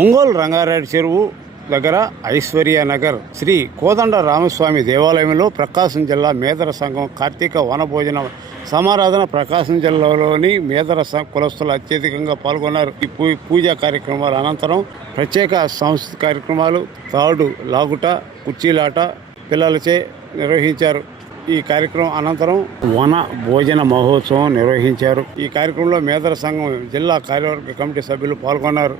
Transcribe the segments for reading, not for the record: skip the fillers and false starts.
ఒంగోలు రంగారెడ్డి చెరువు దగ్గర ఐశ్వర్య నగర్ శ్రీ కోదండ రామస్వామి దేవాలయంలో ప్రకాశం జిల్లా మేదర సంఘం కార్తీక వనభోజన సమారాధన ప్రకాశం జిల్లాలోని మేదర కులస్తులు అత్యధికంగా పాల్గొన్నారు. ఈ పూజా కార్యక్రమాల అనంతరం ప్రత్యేక సాంస్కృతిక కార్యక్రమాలు, తాడు లాగుట, కుర్చీలాట పిల్లలచే నిర్వహించారు. ఈ కార్యక్రమం అనంతరం వన భోజన మహోత్సవం నిర్వహించారు. ఈ కార్యక్రమంలో మేదర సంఘం జిల్లా కార్యవర్గ కమిటీ సభ్యులు పాల్గొన్నారు.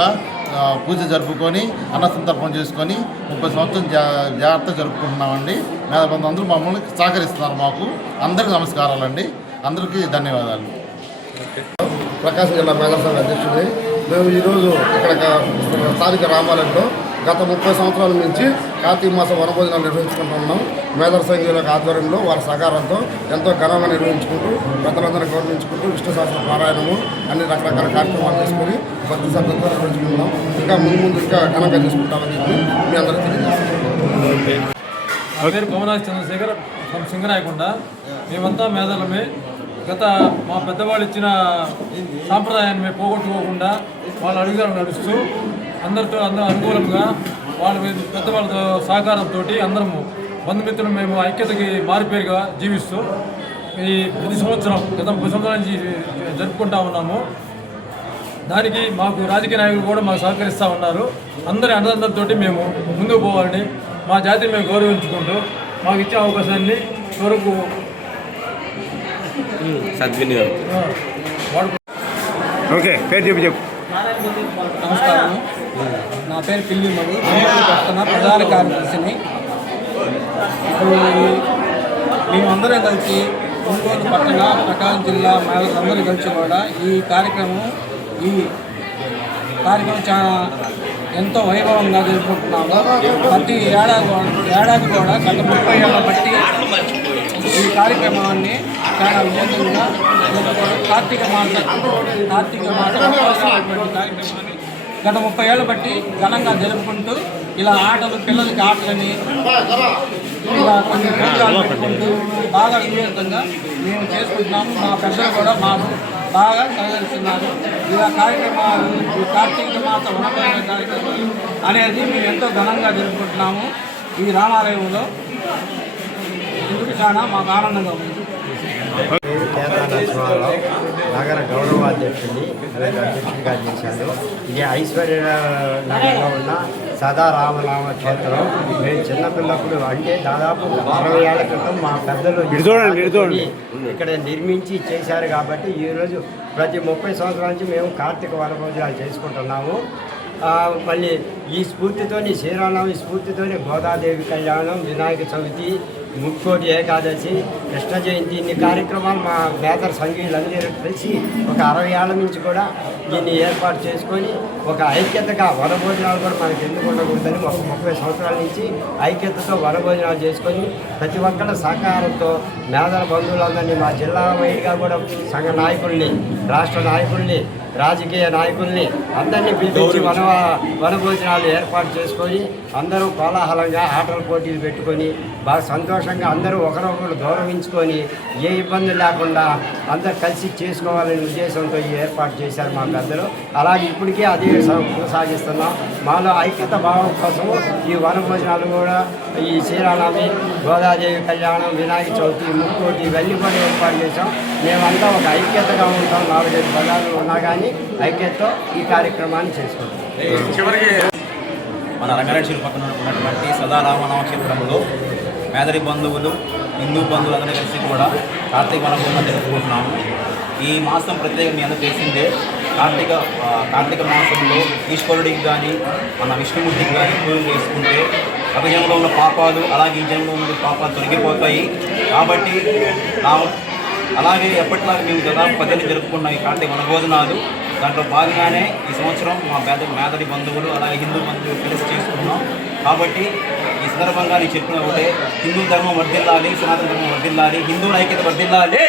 ఘనంగా పూజ జరుపుకొని అన్నసంతర్పణ చేసుకొని 30 సంవత్సరం జాగ్రత్త జరుపుకుంటున్నామండి. మేధాబంధువులు అందరూ మమ్మల్ని సహకరిస్తున్నారు. మాకు అందరికీ నమస్కారాలండి. అందరికీ ధన్యవాదాలు. ప్రకాశం జిల్లా మేధా సంఘ అధ్యక్షుడిని. మేము ఈరోజు ఇక్కడ స్థానిక రామాలయంలో గత 30 సంవత్సరాల నుంచి కార్తీక మాసం వనభోజనాలు నిర్వహించుకుంటున్నాం. మేధా సంఘం యొక్క ఆధ్వర్యంలో వారి సహకారంతో ఎంతో ఘనంగా నిర్వహించుకుంటూ పెద్దలందరినీ గౌరవించుకుంటూ విష్ణు సహస్ర పారాయణము అన్ని రకరకాల కార్యక్రమాలు చేసుకొని భక్తి శ్రద్ధలతో నిర్వహించుకుంటున్నాం. ఇంకా ముందు ఇంకా ఘనంగా చేసుకుంటామని చెప్పి మీ అందరికీ తెలియజేస్తున్నాం. నా పేరు కోమరాజ్ చంద్రశేఖర్ ఫ్రమ్ సింగరాయకొండ. మేమంతా మేధాలమే. గత మా పెద్దవాళ్ళు ఇచ్చిన సాంప్రదాయాన్ని మేము పోగొట్టుకోకుండా వాళ్ళ అడుగుదలను నడుస్తూ అందరితో అనుకూలంగా వాళ్ళ పెద్దవాళ్ళ సహకారంతో అందరము బంధుమిత్రులు మేము ఐక్యతకి మారిపేరుగా జీవిస్తూ ఈ ప్రతి సంవత్సరం గత 30 సంవత్సరాల నుంచి జరుపుకుంటా ఉన్నాము. దానికి మాకు రాజకీయ నాయకులు కూడా మాకు సహకరిస్తూ ఉన్నారు. అందరి అన్నదండలతోటి మేము ముందుకు పోవాలని మా జాతిని మేము గౌరవించుకుంటూ మాకు ఇచ్చే అవకాశాన్ని వరకు ఓకే, పేరు చెప్పు. నమస్కారం. నా పేరు పిల్లి మధు. పట్టణ ప్రధాన కార్యదర్శిని. ఇప్పుడు మేమందరం కలిసి ఒంగోలు పట్టణ ప్రకాశం జిల్లా మేళలందరూ కలిసి కూడా ఈ కార్యక్రమం చాలా ఎంతో వైభవంగా జరుపుకుంటున్నాము. ప్రతి ఏడాది కూడా గత 30 ఏళ్ళ బట్టి ఈ కార్యక్రమాన్ని చాలా విజయంగా కార్తీక మాసం కార్యక్రమాన్ని గత 30 ఏళ్ళ బట్టి ఘనంగా జరుపుకుంటూ ఇలా ఆటలు పిల్లలకి ఆటలని ఇలా కొన్ని ప్రోగ్రాలు పెట్టుకుంటూ బాగా విజయవంతంగా మేము చేసుకుంటున్నాము. మా పెద్దలు కూడా మాకు బాగా సహకరిస్తున్నారు. ఇలా కార్యక్రమాలు కార్తీక మాస వనభోజన కార్యక్రమాలు అనేది మేము ఎంతో ఘనంగా జరుపుకుంటున్నాము ఈ రామాలయంలో. ఇందుకు చాలా మాకు ఆనందంగా ఉంది. కేదారనాథరావు నగర గౌరవాధ్యక్షుడిని అలాగే అధ్యక్షుడిగా చేశాను. ఇది ఐశ్వర్య నగర్లో ఉన్న సదారామనామ క్షేత్రం. మేము చిన్నపిల్లప్పుడు అంటే దాదాపు 60 ఏళ్ల క్రితం మా పెద్దలు ఇక్కడ నిర్మించి చేశారు. కాబట్టి ఈరోజు ప్రతి 30 సంవత్సరాల నుంచి మేము కార్తీక వనభోజనాలు చేసుకుంటున్నాము. మళ్ళీ ఈ స్ఫూర్తితోని శ్రీరామనవమి స్ఫూర్తితోని గోదాదేవి కళ్యాణం, వినాయక చవితి, ముక్కోటి ఏకాదశి, కృష్ణ జయంతి ఇన్ని కార్యక్రమాలు మా మేధా సంఘీయులందరూ కలిసి ఒక 60 ఏళ్ల నుంచి కూడా దీన్ని ఏర్పాటు చేసుకొని ఒక ఐక్యతగా వనభోజనాలు కూడా మనకి ఎందుకు ఉండకూడదని ఒక 30 సంవత్సరాల నుంచి ఐక్యతతో వనభోజనాలు చేసుకొని ప్రతి ఒక్కళ్ళ సహకారంతో మేధా బంధువులందరినీ మా జిల్లా వైడ్గా కూడా సంఘ నాయకుల్ని, రాష్ట్ర నాయకుల్ని, రాజకీయ నాయకుల్ని అందరినీ పిలిపించి వనభోజనాలు ఏర్పాటు చేసుకొని అందరూ కోలాహలంగా ఆటల పోటీలు పెట్టుకొని బాగా సంతోషంగా అందరూ ఒకరొకరు గౌరవించుకొని ఏ ఇబ్బంది లేకుండా అందరు కలిసి చేసుకోవాలనే ఉద్దేశంతో ఈ ఏర్పాటు చేశారు మా పెద్దలు. అలాగే ఇప్పటికే అదే కొనసాగిస్తున్నాం. మాలో ఐక్యత భావం కోసము ఈ వనభోజనాలు కూడా ఈ శ్రీరామనవమి, గోదాదేవి కళ్యాణం, వినాయక చవితి, ముక్కోటి ఇవన్నీ కూడా ఏర్పాటు చేసాం. మేమంతా ఒక ఐక్యతగా ఉంటాం. 4-5 బలాలు ఉన్నా కానీ ఐక్యతతో ఈ కార్యక్రమాన్ని చేసుకుంటాం. మన రంగారెడ్డి పక్కన ఉన్నటువంటి సదారామనామ క్షేత్రంలో మేదరి బంధువులు, హిందూ బంధువులు అందరూ కలిసి కూడా కార్తీక వనభోజనం జరుపుకుంటున్నాము. ఈ మాసం ప్రత్యేకంగా మీ అందరూ తెలిసిందే. కార్తీక మాసంలో ఈశ్వరుడికి కానీ మన విష్ణుమూర్తికి కానీ పూజలు చేసుకుంటే ఒక జన్మలో ఉన్న పాపాలు అలాగే ఈ జన్మలో ఉన్న పాపాలు తొలగిపోతాయి. కాబట్టి అలాగే ఎప్పటిలాగా మేము దాదాపు 10 ఏళ్ళు జరుపుకున్న ఈ కార్తీక వనభోజనాలు దాంట్లో భాగంగానే ఈ సంవత్సరం మా మేదరి బంధువులు అలాగే హిందూ బంధువులు కలిసి చేసుకున్నాం. కాబట్టి ఈ సందర్భంగా నేను చెప్పిన ఒకటే, హిందూ ధర్మం వర్ధిల్లాలి, సనాతన ధర్మం వర్ధిల్లాలి, హిందువుల ఐక్యత వర్ధిల్లాలి.